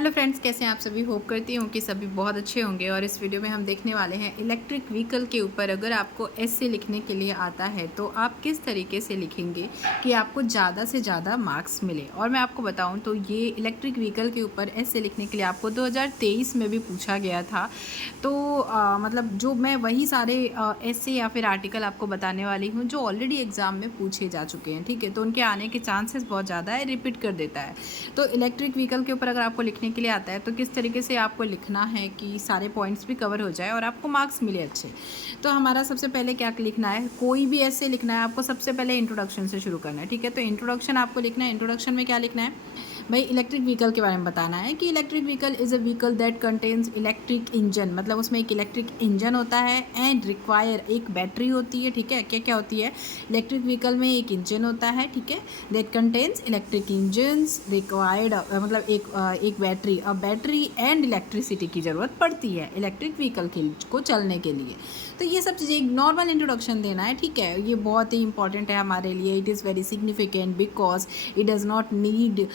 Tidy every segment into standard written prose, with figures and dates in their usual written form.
Hello friends, कैसे हैं आप सभी। होप करती हूँ कि सभी बहुत अच्छे होंगे। और इस वीडियो में हम देखने वाले हैं इलेक्ट्रिक व्हीकल के ऊपर अगर आपको ऐसे लिखने के लिए आता है तो आप किस तरीके से लिखेंगे कि आपको ज़्यादा से ज़्यादा मार्क्स मिले। और मैं आपको बताऊँ तो ये इलेक्ट्रिक व्हीकल के ऊपर ऐसे लिखने के लिए आपको 2023 में भी पूछा गया था। तो मतलब जो मैं वही सारे ऐसे या फिर आर्टिकल आपको बताने वाली हूँ जो ऑलरेडी एग्ज़ाम में पूछे जा चुके हैं, ठीक है। तो उनके आने के चांसेस बहुत ज़्यादा है, रिपीट कर देता है। तो इलेक्ट्रिक व्हीकल के ऊपर अगर आपको लिखने के लिए आता है तो किस तरीके से आपको लिखना है कि सारे पॉइंट्स भी कवर हो जाए और आपको मार्क्स मिले अच्छे। तो हमारा सबसे पहले क्या लिखना है, कोई भी ऐसे लिखना है आपको सबसे पहले इंट्रोडक्शन से शुरू करना है, ठीक है। तो इंट्रोडक्शन आपको लिखना है। इंट्रोडक्शन में क्या लिखना है भाई, इलेक्ट्रिक व्हीकल के बारे में बताना है कि electric vehicle is a vehicle that contains electric engine, मतलब उसमें एक इलेक्ट्रिक इंजन होता है एंड रिक्वायर एक बैटरी होती है, ठीक है। क्या क्या होती है, इलेक्ट्रिक व्हीकल में एक इंजन होता है, ठीक है, that contains electric engines required, मतलब एक बैटरी, अब बैटरी एंड इलेक्ट्रिसिटी की ज़रूरत पड़ती है इलेक्ट्रिक व्हीकल को चलने के लिए। तो ये सब चीज़ें एक नॉर्मल इंट्रोडक्शन देना है, ठीक है। ये बहुत ही इंपॉर्टेंट है हमारे लिए। It is very significant because it does not need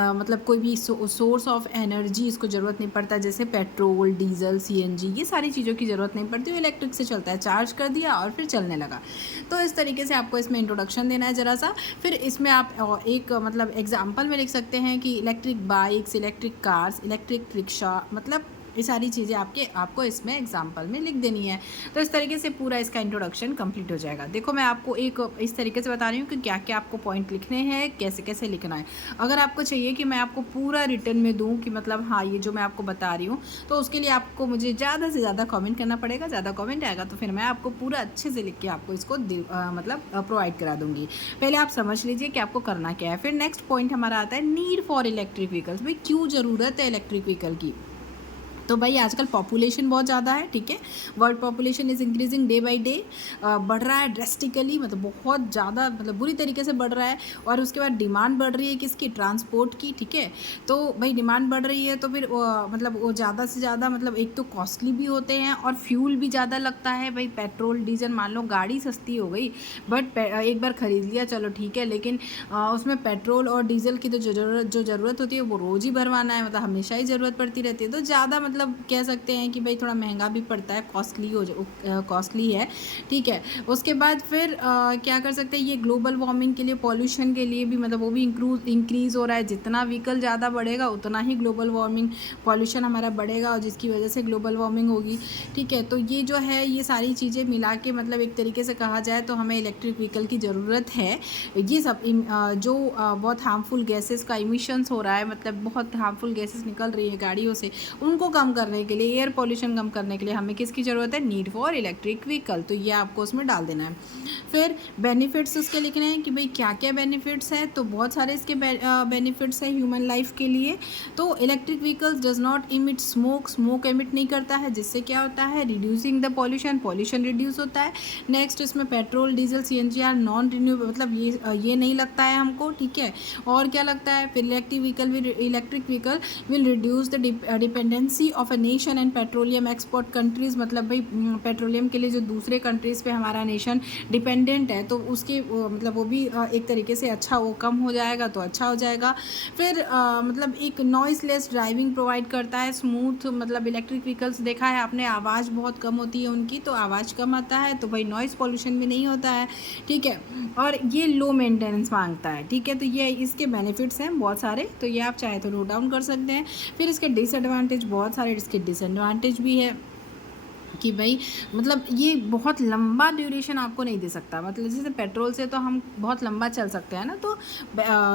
मतलब कोई भी सोर्स ऑफ एनर्जी इसको ज़रूरत नहीं पड़ता, जैसे पेट्रोल, डीजल, सीएनजी, ये सारी चीज़ों की ज़रूरत नहीं पड़ती। वो इलेक्ट्रिक से चलता है, चार्ज कर दिया और फिर चलने लगा। तो इस तरीके से आपको इसमें इंट्रोडक्शन देना है ज़रा सा। फिर इसमें आप एक मतलब एग्जाम्पल में लिख सकते हैं कि electric bikes, electric cars, electric rickshaw, मतलब ये सारी चीज़ें आपको इसमें एग्जाम्पल में लिख देनी है। तो इस तरीके से पूरा इसका इंट्रोडक्शन कंप्लीट हो जाएगा। देखो, मैं आपको एक इस तरीके से बता रही हूँ कि क्या क्या आपको पॉइंट लिखने हैं, कैसे कैसे लिखना है। अगर आपको चाहिए कि मैं आपको पूरा रिटर्न में दूँ कि मतलब हाँ ये जो मैं आपको बता रही हूँ, तो उसके लिए आपको मुझे ज़्यादा से ज़्यादा कमेंट करना पड़ेगा। ज़्यादा कमेंट आएगा तो फिर मैं आपको पूरा अच्छे से लिख के आपको इसको मतलब प्रोवाइड करा दूँगी। पहले आप समझ लीजिए कि आपको करना क्या है। फिर नेक्स्ट पॉइंट हमारा आता है नीड फॉर इलेक्ट्रिक व्हीकल्स। भाई क्यों ज़रूरत है इलेक्ट्रिक व्हीकल की। तो भाई आजकल पॉपुलेशन बहुत ज़्यादा है, ठीक है। World population is increasing day by day, बढ़ रहा है ड्रेस्टिकली, मतलब बहुत ज़्यादा, मतलब बुरी तरीके से बढ़ रहा है। और उसके बाद डिमांड बढ़ रही है किसकी, ट्रांसपोर्ट की, ठीक है। तो भाई डिमांड बढ़ रही है तो फिर मतलब वो ज़्यादा से ज़्यादा, मतलब एक तो कॉस्टली भी होते हैं और फ्यूल भी ज़्यादा लगता है। भाई पेट्रोल डीजल, मान लो गाड़ी सस्ती हो गई बट एक बार ख़रीद लिया चलो ठीक है, लेकिन उसमें पेट्रोल और डीजल की तो जो ज़रूरत होती है वो रोज़ ही भरवाना है, मतलब हमेशा ही ज़रूरत पड़ती रहती है। तो ज़्यादा मतलब कह सकते हैं कि भाई थोड़ा महंगा भी पड़ता है, कॉस्टली है, ठीक है। उसके बाद फिर क्या कर सकते हैं, ये ग्लोबल वार्मिंग के लिए, पॉल्यूशन के लिए भी, मतलब वो भी इंक्रीज़ हो रहा है। जितना व्हीकल ज़्यादा बढ़ेगा उतना ही ग्लोबल वार्मिंग, पॉल्यूशन हमारा बढ़ेगा और जिसकी वजह से ग्लोबल वार्मिंग होगी, ठीक है। तो ये जो है, ये सारी चीज़ें मिला के, मतलब एक तरीके से कहा जाए तो हमें इलेक्ट्रिक व्हीकल की ज़रूरत है। ये सब जो बहुत हार्मफुल गैसेस का इमिशंस हो रहा है, मतलब बहुत हार्मफुल गैसेस निकल रही है गाड़ियों से, उनको कम करने के लिए, एयर पोल्यूशन कम करने के लिए हमें किसकी ज़रूरत है, नीड फॉर इलेक्ट्रिक व्हीकल। तो ये आपको उसमें डाल देना है। फिर बेनिफिट्स उसके लिखने हैं कि भाई क्या क्या बेनिफिट्स है। तो बहुत सारे इसके बेनिफिट्स है ह्यूमन लाइफ के लिए। तो electric vehicles does not emit smoke emit नहीं करता है, जिससे क्या होता है, रिड्यूसिंग द पॉल्यूशन रिड्यूस होता है। नेक्स्ट इसमें petrol, diesel, CNG are non renewable, मतलब ये नहीं लगता है हमको, ठीक है। और क्या लगता है, फिर electric vehicle will reduce the dependency of a nation and petroleum export countries, मतलब भाई पेट्रोलियम के लिए जो दूसरे कंट्रीज़ पे हमारा नेशन डिपेंडेंट है तो उसके मतलब वो भी एक तरीके से अच्छा, वो कम हो जाएगा तो अच्छा हो जाएगा। फिर मतलब एक नॉइसलेस ड्राइविंग प्रोवाइड करता है, स्मूथ, मतलब इलेक्ट्रिक व्हीकल्स देखा है आपने, आवाज़ बहुत कम होती है उनकी, तो आवाज़ कम आता है, तो भाई नॉइज़ पॉल्यूशन भी नहीं होता है, ठीक है। और ये लो मेंटेनेंस मांगता है, ठीक है। तो ये इसके बेनिफिट्स हैं बहुत सारे, तो ये आप चाहे तो नोट डाउन कर सकते हैं। फिर इसके डिसएडवांटेज बहुत सारे, इसके डिसएडवांटेज भी है कि भाई मतलब ये बहुत लंबा ड्यूरेशन आपको नहीं दे सकता, मतलब जैसे पेट्रोल से तो हम बहुत लंबा चल सकते हैं ना, तो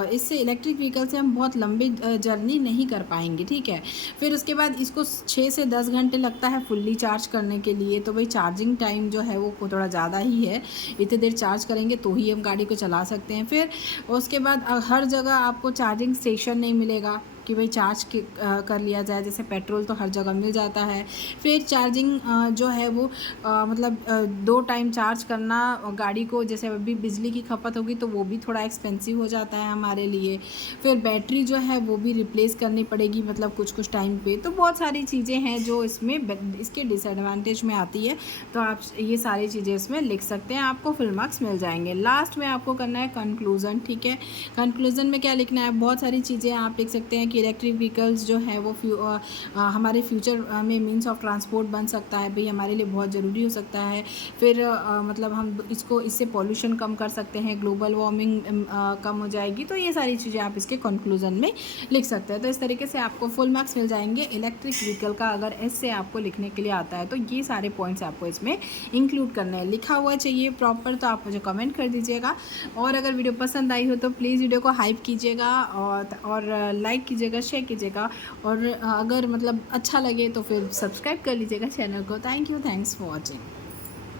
इससे इलेक्ट्रिक व्हीकल से हम बहुत लंबी जर्नी नहीं कर पाएंगे, ठीक है। फिर उसके बाद इसको 6 से 10 घंटे लगता है फुल्ली चार्ज करने के लिए, तो भाई चार्जिंग टाइम जो है वो थोड़ा ज़्यादा ही है, इतनी देर चार्ज करेंगे तो ही हम गाड़ी को चला सकते हैं। फिर उसके बाद हर जगह आपको चार्जिंग स्टेशन नहीं मिलेगा कि भाई चार्ज कर लिया जाए, जैसे पेट्रोल तो हर जगह मिल जाता है। फिर चार्जिंग जो है वो मतलब 2 टाइम चार्ज करना गाड़ी को, जैसे अभी बिजली की खपत होगी तो वो भी थोड़ा एक्सपेंसिव हो जाता है हमारे लिए। फिर बैटरी जो है वो भी रिप्लेस करनी पड़ेगी, मतलब कुछ टाइम पे। तो बहुत सारी चीज़ें हैं जो इसमें इसके डिसएडवांटेज में आती है, तो आप ये सारी चीज़ें इसमें लिख सकते हैं, आपको फुल मार्क्स मिल जाएंगे। लास्ट में आपको करना है कंक्लूज़न, ठीक है। कंक्लूज़न में क्या लिखना है, बहुत सारी चीज़ें आप लिख सकते हैं कि इलेक्ट्रिक व्हीकल्स जो है वो हमारे फ्यूचर में मीन्स ऑफ ट्रांसपोर्ट बन सकता है भाई, हमारे लिए बहुत ज़रूरी हो सकता है। फिर मतलब हम इससे पॉल्यूशन कम कर सकते हैं, ग्लोबल वार्मिंग कम हो जाएगी। तो ये सारी चीज़ें आप इसके कंक्लूजन में लिख सकते हैं। तो इस तरीके से आपको फुल मार्क्स मिल जाएंगे इलेक्ट्रिक व्हीकल का, अगर ऐसे आपको लिखने के लिए आता है तो ये सारे पॉइंट्स आपको इसमें इंक्लूड करना है। लिखा हुआ चाहिए प्रॉपर, तो आप मुझे कमेंट कर दीजिएगा। और अगर वीडियो पसंद आई हो तो प्लीज़ वीडियो को हाइप कीजिएगा और लाइक कीजिएगा, शेयर कीजिएगा। और अगर मतलब अच्छा लगे तो फिर सब्सक्राइब कर लीजिएगा चैनल को। Thank you, thanks for watching.